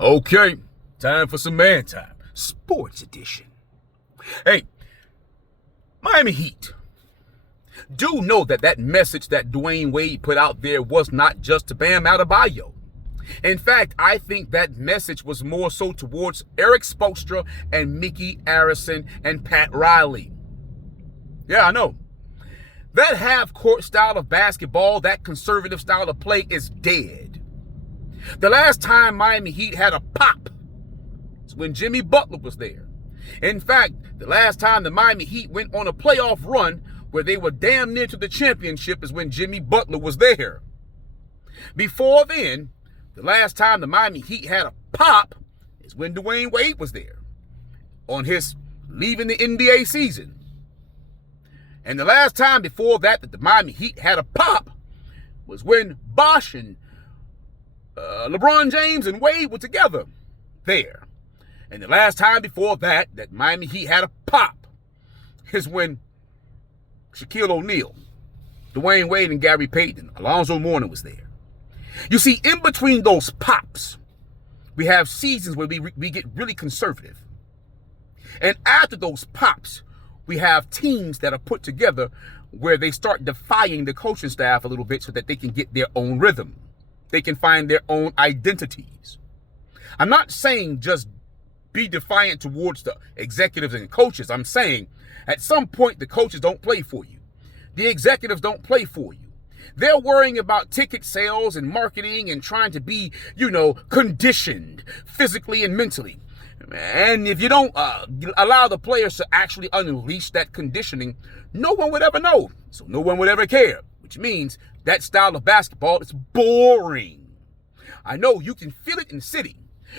Okay, time for some man time. Sports edition. Hey, Miami Heat. Do know that message that Dwayne Wade put out there was not just to Bam Adebayo. In fact, I think that message was more so towards Eric Spoelstra and Mickey Arison and Pat Riley. Yeah, I know. That half-court style of basketball, that conservative style of play is dead. The last time Miami Heat had a pop is when Jimmy Butler was there. In fact, the last time the Miami Heat went on a playoff run where they were damn near to the championship is when Jimmy Butler was there. Before then, the last time the Miami Heat had a pop is when Dwayne Wade was there on his leaving the NBA season. And the last time before that the Miami Heat had a pop was when Bosh and LeBron James and Wade were together there. And the last time before that Miami Heat had a pop is when Shaquille O'Neal, Dwayne Wade, and Gary Payton, Alonzo Mourning was there. You see, in between those pops, we have seasons where we get really conservative. And after those pops, we have teams that are put together where they start defying the coaching staff a little bit so that they can get their own rhythm. They can find their own identities. I'm not saying just be defiant towards the executives and coaches. I'm saying at some point the coaches don't play for you. The executives don't play for you. They're worrying about ticket sales and marketing and trying to be, conditioned physically and mentally. And if you don't allow the players to actually unleash that conditioning, no one would ever know. So no one would ever care, which means that style of basketball is boring. I know you can feel it in the city.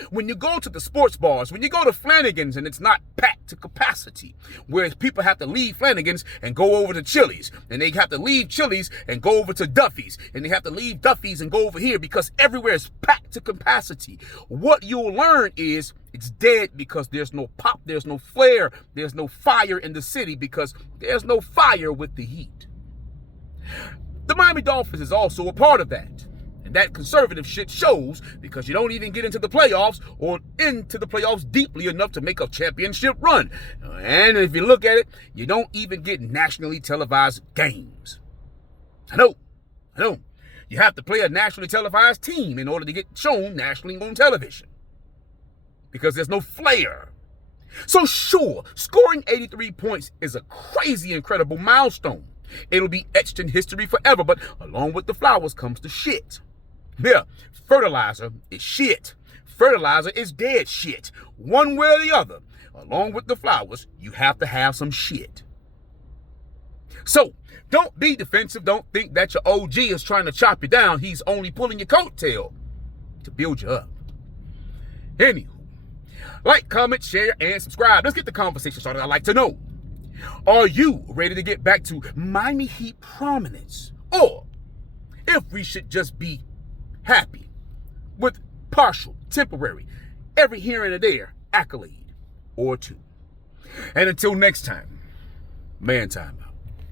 When you go to the sports bars, when you go to Flanagan's and it's not packed to capacity, where people have to leave Flanagan's and go over to Chili's, and they have to leave Chili's and go over to Duffy's, and they have to leave Duffy's and go over here because everywhere is packed to capacity. What you'll learn is it's dead because there's no pop, there's no flair, there's no fire in the city because there's no fire with the Heat. The Miami Dolphins is also a part of that. And that conservative shit shows because you don't even get into the playoffs or into the playoffs deeply enough to make a championship run. And if you look at it, you don't even get nationally televised games. I know. You have to play a nationally televised team in order to get shown nationally on television. Because there's no flair. So sure, scoring 83 points is a crazy, incredible milestone. It'll be etched in history forever, but along with the flowers comes the shit. Yeah, fertilizer is shit. Fertilizer is dead shit. One way or the other. Along with the flowers, you have to have some shit. So, don't be defensive. Don't think that your OG is trying to chop you down. He's only pulling your coattail to build you up. Anywho, like, comment, share, and subscribe. Let's get the conversation started. I'd like to know, are you ready to get back to Miami Heat prominence? Or if we should just be happy with partial, temporary, every here and there accolade or two. And until next time, man time out.